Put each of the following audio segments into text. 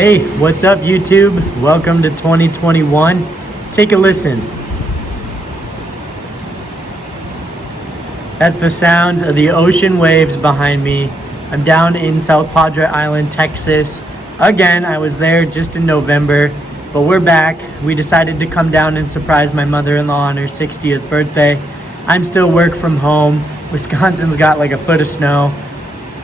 Hey, what's up YouTube? Welcome to 2021. Take a listen. That's the sounds of the ocean waves behind me. I'm down in South Padre Island, Texas. Again, I was there just in November, but we're back. We decided to come down and surprise my mother-in-law on her 60th birthday. I'm still work from home. Wisconsin's got like a foot of snow.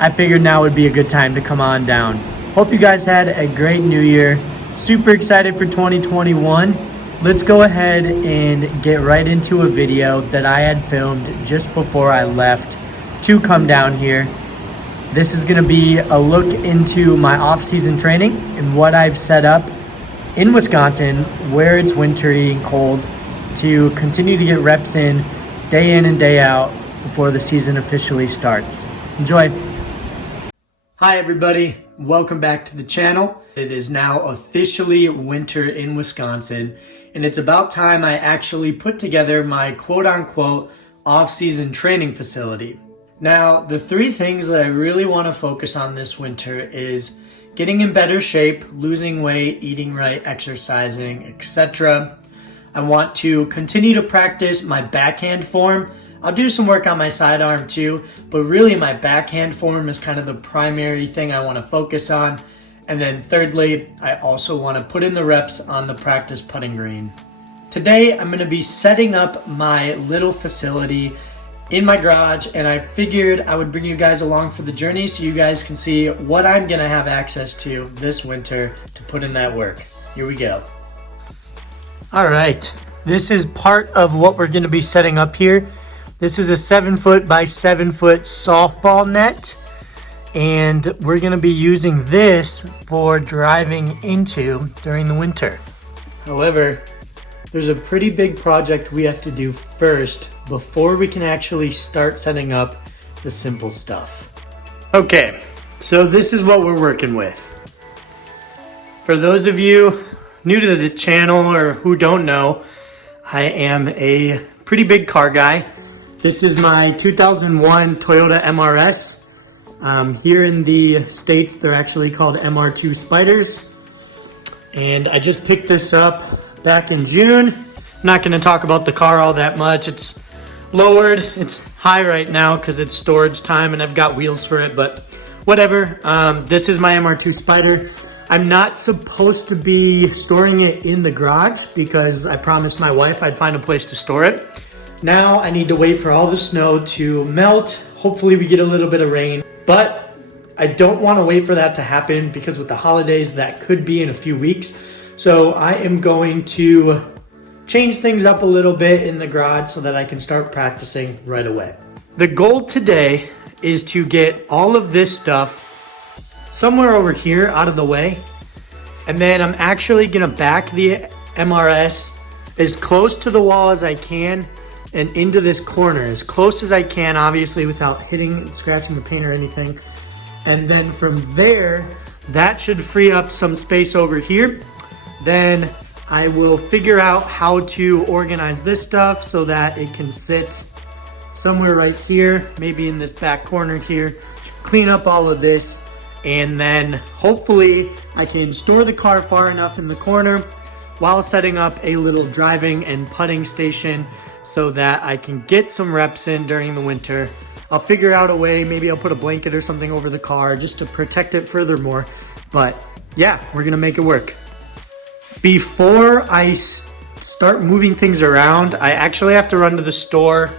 I figured now would be a good time to come on down. Hope you guys had a great new year. Super excited for 2021. Let's go ahead and get right into a video that I had filmed just before I left to come down here. This is gonna be a look into my off-season training and what I've set up in Wisconsin where it's wintry and cold to continue to get reps in and day out before the season officially starts. Enjoy. Hi everybody, welcome back to the channel. It is now officially winter in Wisconsin, and it's about time I actually put together my quote-unquote off-season training facility. Now, the three things that I really want to focus on this winter is getting in better shape, losing weight, eating right, exercising, etc. I want to continue to practice my backhand form. I'll do some work on my sidearm too, but really my backhand form is kind of the primary thing I want to focus on. And then thirdly, I also want to put in the reps on the practice putting green. Today, I'm going to be setting up my little facility in my garage, and I figured I would bring you guys along for the journey so you guys can see what I'm going to have access to this winter to put in that work. Here we go. All right, this is part of what we're going to be setting up here. This is a 7-foot by 7-foot softball net, and we're going to be using this for driving into during the winter. However, there's a pretty big project we have to do first before we can actually start setting up the simple stuff. Okay, so this is what we're working with. For those of you new to the channel or who don't know, I am a pretty big car guy. This is my 2001 Toyota MRS. Here in the States, they're actually called MR2 Spiders. And I just picked this up back in June. I'm not going to talk about the car all that much. It's lowered. It's high right now because it's storage time and I've got wheels for it, but whatever. This is my MR2 Spider. I'm not supposed to be storing it in the garage because I promised my wife I'd find a place to store it. Now I need to wait for all the snow to melt. Hopefully we get a little bit of rain, but I don't want to wait for that to happen because with the holidays that could be in a few weeks. So I am going to change things up a little bit in the garage so that I can start practicing right away. The goal today is to get all of this stuff somewhere over here out of the way. And then I'm actually gonna back the MRS as close to the wall as I can and into this corner as close as I can, obviously without hitting and scratching the paint or anything. And then from there, that should free up some space over here. Then I will figure out how to organize this stuff so that it can sit somewhere right here, maybe in this back corner here, clean up all of this, and then hopefully I can store the car far enough in the corner while setting up a little driving and putting station so that I can get some reps in during the winter. I'll figure out a way, maybe I'll put a blanket or something over the car just to protect it furthermore. But yeah, we're gonna make it work. Before I start moving things around, I actually have to run to the store.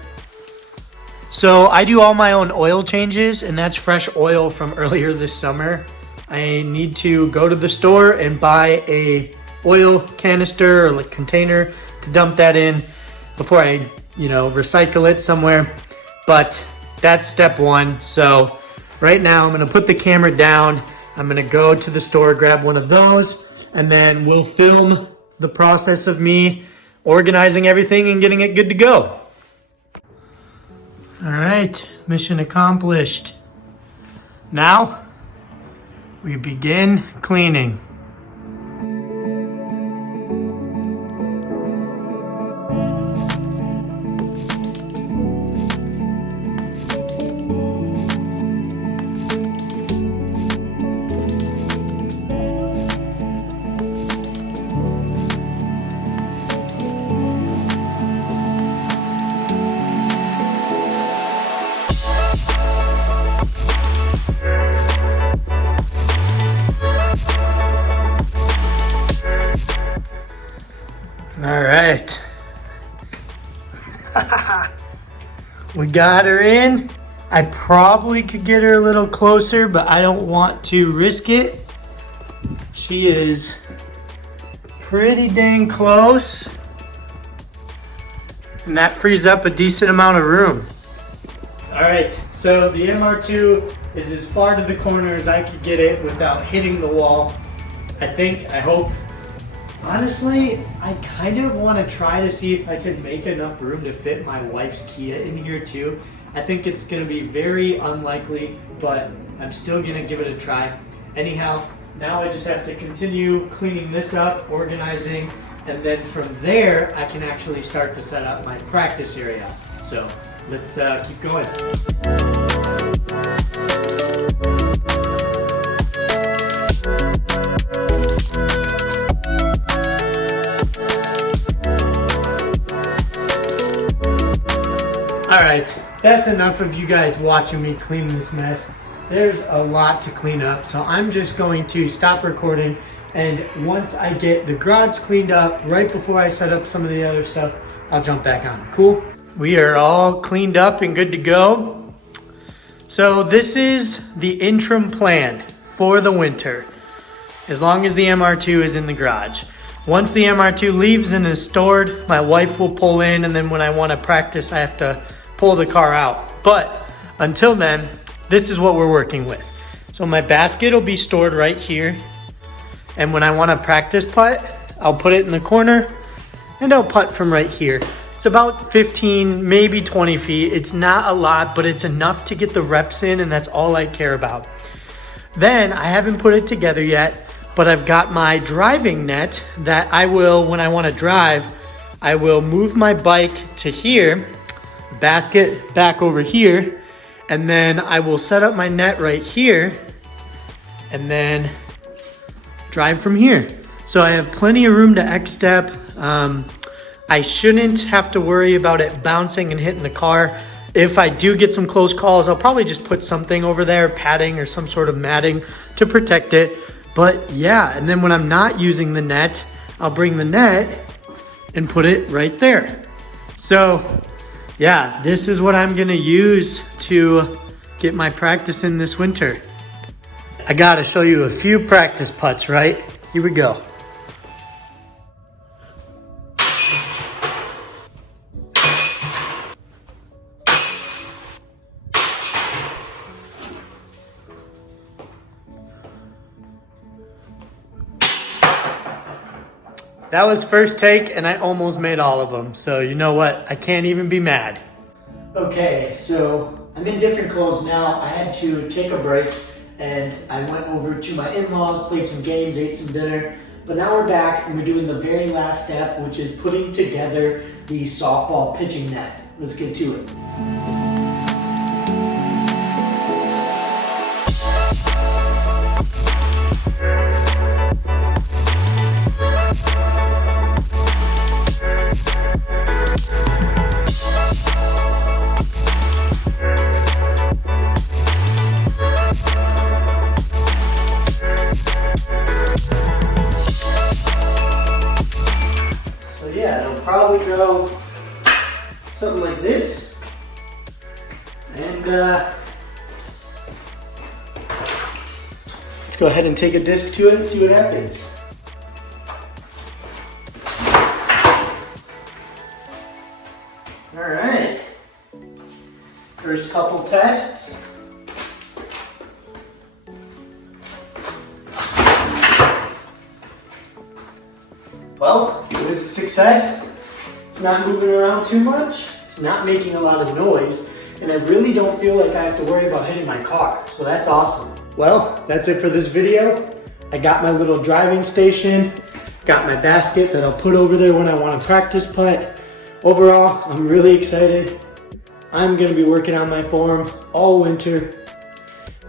So I do all my own oil changes, and that's fresh oil from earlier this summer. I need to go to the store and buy a oil canister or like container to dump that in before I, recycle it somewhere. But that's step one. So right now I'm gonna put the camera down. I'm gonna go to the store, grab one of those, and then we'll film the process of me organizing everything and getting it good to go. All right, mission accomplished. Now we begin cleaning. We got her in. I probably could get her a little closer, but I don't want to risk it. She is pretty dang close. And that frees up a decent amount of room. All right, so the MR2 is as far to the corner as I could get it without hitting the wall. I hope. Honestly, I kind of want to try to see if I can make enough room to fit my wife's Kia in here too. I think it's going to be very unlikely, but I'm still going to give it a try. Anyhow, now I just have to continue cleaning this up, organizing, and then from there, I can actually start to set up my practice area. So let's keep going. All right, that's enough of you guys watching me clean this mess. There's a lot to clean up, so I'm just going to stop recording, and once I get the garage cleaned up, right before I set up some of the other stuff, I'll jump back on. Cool? We are all cleaned up and good to go. So this is the interim plan for the winter, as long as the MR2 is in the garage. Once the MR2 leaves and is stored, my wife will pull in, and then when I want to practice, I have to pull the car out. But until then, this is what we're working with. So my basket will be stored right here. And when I want to practice putt, I'll put it in the corner and I'll putt from right here. It's about 15, maybe 20 feet. It's not a lot, but it's enough to get the reps in, and that's all I care about. Then I haven't put it together yet, but I've got my driving net that I will, when I want to drive, I will move my bike to here, basket back over here, and then I will set up my net right here and then drive from here. So I have plenty of room to X-step. I shouldn't have to worry about it bouncing and hitting the car. If I do get some close calls, I'll probably just put something over there, padding or some sort of matting to protect it. But yeah, and then when I'm not using the net, I'll bring the net and put it right there. So yeah, this is what I'm gonna use to get my practice in this winter. I gotta show you a few practice putts, right? Here we go. That was first take, and I almost made all of them. So you know what? I can't even be mad. Okay, so I'm in different clothes now. I had to take a break, and I went over to my in-laws, played some games, ate some dinner. But now we're back, and we're doing the very last step, which is putting together the softball pitching net. Let's get to it. Probably go something like this, and let's go ahead and take a disc to it and see what happens. All right, first couple tests. Well, it was a success. It's not moving around too much. It's not making a lot of noise. And I really don't feel like I have to worry about hitting my car. So that's awesome. Well, that's it for this video. I got my little driving station, got my basket that I'll put over there when I want to practice putt. Overall, I'm really excited. I'm gonna be working on my form all winter.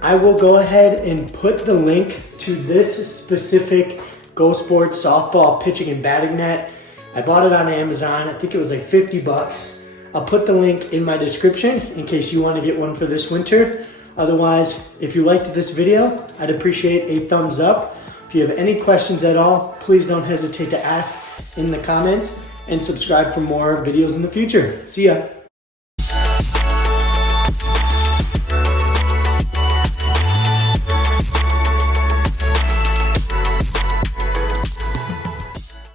I will go ahead and put the link to this specific Go Sports softball pitching and batting net. I bought it on Amazon. I think it was like 50 bucks. I'll put the link in my description in case you want to get one for this winter. Otherwise, if you liked this video, I'd appreciate a thumbs up. If you have any questions at all, please don't hesitate to ask in the comments. and subscribe for more videos in the future. See ya.